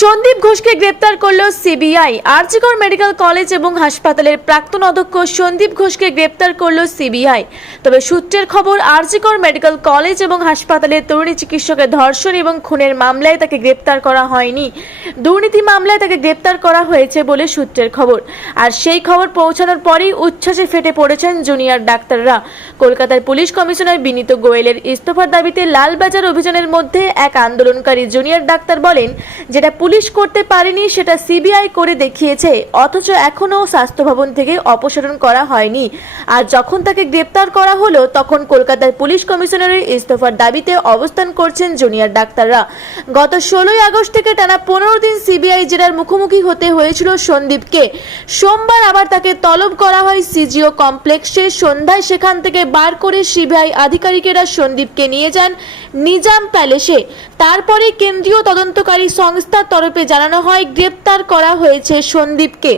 সন্দীপ ঘোষকে গ্রেপ্তার করল সিবিআই। আরজিকর মেডিকেল কলেজ এবং হাসপাতালের প্রাক্তন অধ্যক্ষ সন্দীপ ঘোষকে গ্রেপ্তার করল সিবিআই। তবে সূত্রের খবর, আরজিকর মেডিকেল কলেজ এবং হাসপাতালের তরুণী চিকিৎসকের ধর্ষণ এবং খুনের মামলায় তাকে গ্রেপ্তার করা হয়নি। দুর্নীতি মামলায় তাকে গ্রেপ্তার করা হয়েছে বলে সূত্রের খবর। আর সেই খবর পৌঁছানোর পরেই উচ্ছ্বাসে ফেটে পড়েছেন জুনিয়র ডাক্তাররা। কলকাতার পুলিশ কমিশনার বিনীত গোয়েলের ইস্তফার দাবিতে লালবাজার অভিযানের মধ্যে এক আন্দোলনকারী জুনিয়র ডাক্তার বলেন, যেটা পুলিশ করতে পারেনি, সেটা সিবিআই করে দেখিয়েছে। অথচ এখনও স্বাস্থ্য ভবন থেকে অপসারণ করা হয়নি। আর যখন তাকে গ্রেপ্তার করা হলো, তখন কলকাতার পুলিশ কমিশনারের ইস্তফার দাবিতে অবস্থান করছেন জুনিয়র ডাক্তাররা। গত ষোলোই আগস্ট থেকে টানা পনেরো দিন সিবিআই জেরার মুখোমুখি হতে হয়েছিল সন্দীপকে। সোমবার আবার তাকে তলব করা হয় সিজিও কমপ্লেক্সে। সন্ধ্যায় সেখান থেকে বার করে সিবিআই আধিকারিকেরা সন্দীপকে নিয়ে যান নিজাম প্যালেসে। তারপরে কেন্দ্রীয় তদন্তকারী সংস্থার তরফে জানানো হয় গ্রেপ্তার করা হয়েছে সন্দীপকে।